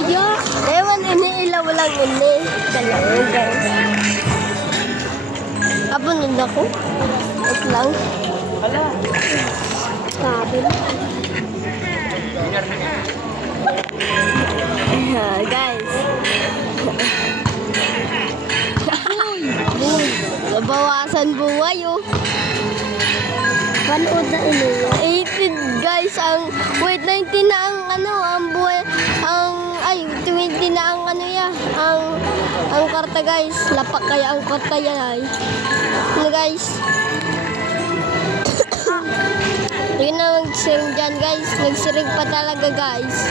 kaya? Ewan, iniilaw lang ini. Dalawa, guys. Abunod ako. Wait lang. Sabi mo. Guys. Nabawasan buhay, oh. Panood na ini. 18 guys ang wait 19 na ang ang buhay ay 20 na ang ang karta guys, lapak kaya ang karta yan ay guys. Yun na magsiring dyan guys, nagsiring pa talaga guys.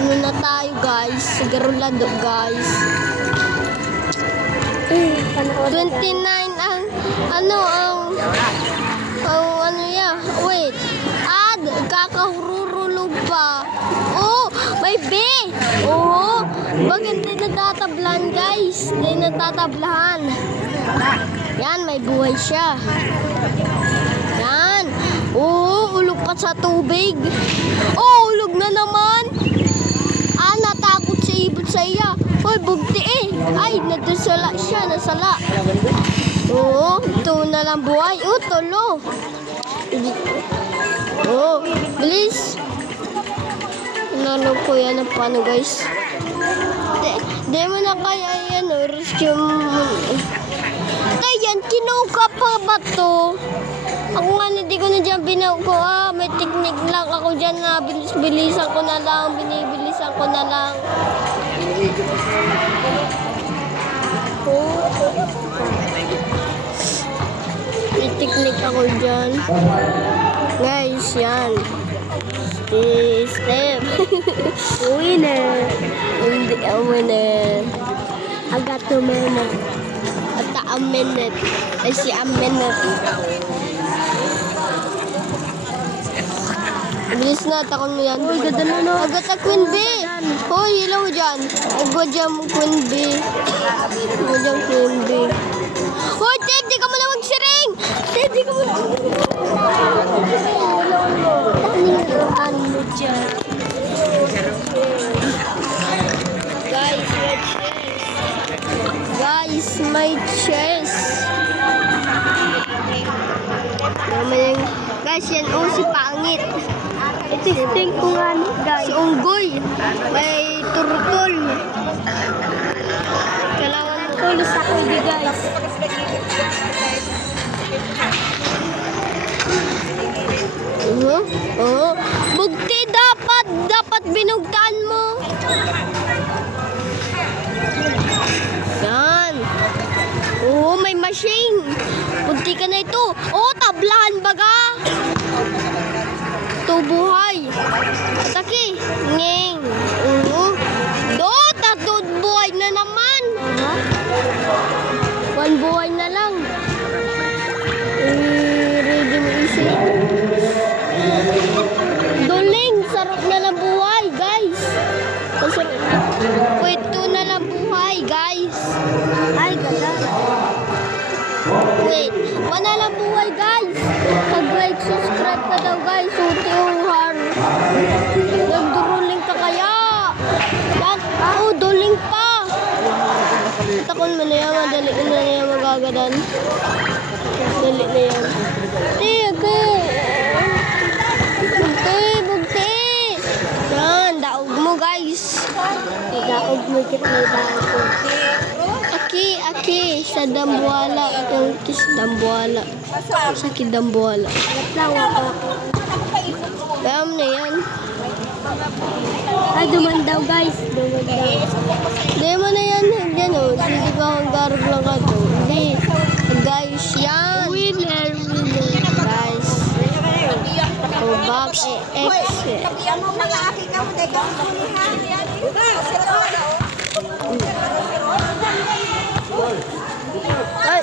Ano na tayo guys, sigarulado guys. 29 ang wait, kakahurulog pa. Oh, may B. Oh, bakit hindi natatablahan guys? Hindi natatablahan. Yan, may buhay siya. Yan. Oh, ulog pa sa tubig. Oh, ulog na naman. Natakot si ibot sa iya. Hoy, bugti eh. Ay, nadasala siya, nasala. Oh, ito na lang buhay. Oh, tulo. Oh, bilis. Nalo ko yan ang paano guys. Di mo na kaya yan, rescue mo. Ayan, kinuha pa ba to? Ako nga hindi ko na dyan binuko. May technique lang ako dyan na bilis-bilisan ko na lang. Binibilisan ko na lang. May technique ako dyan. Guys, yan. Step. Winner. Hindi ang winner. I got 2 minutes. At a minute. Ay si a minute. Bilis na, takon mo yan. Uy, ganda na no. Agad na Queen Bee. Hoy, hilaw dyan. Agad dyan Queen Bee. Agad dyan Queen Bee. Hoy, Tip, di ka mo na magsiring. Tip, di ka mo na. Taniruan mo dyan. Guys, my chest. Guys, yan si Pangit. Itisting ko nga guys. Si Unggoy. May turtol. Kailangan Tulis ako guys. Bugti dapat binugtaan mo. Yan. May machine. Bugti ka na ito. Tablahan baga. Buhay. Ataki. Ngeng. Tatod buhay na naman. One buhay na lang. Ready mo isi. Duling. Sarap na lang buhay, guys. Wait, 2 na lang buhay, guys. Ay, ganda. Wait, 1 na lang buhay, guys. Pag-like, subscribe ka daw, guys. Utiuhan. Nagduruling ka kaya. Duling pa. Takon mo na yan, madali na yan magagadan. Dali na yan. Bugti. Yan, daog mo, guys. Daog mo kitna daog ko. Aki, sa Dambuala. Yung kis Dambuala. Sa Kidambuala. Naglawa ko. Kaya mo na yan. Ay, duman daw guys. Duman daw. Hindi mo na yan. Yan o. Hindi ka hanggarag lang ka to. Hindi. Guys, yan. Winner. Guys. Box X. Ay.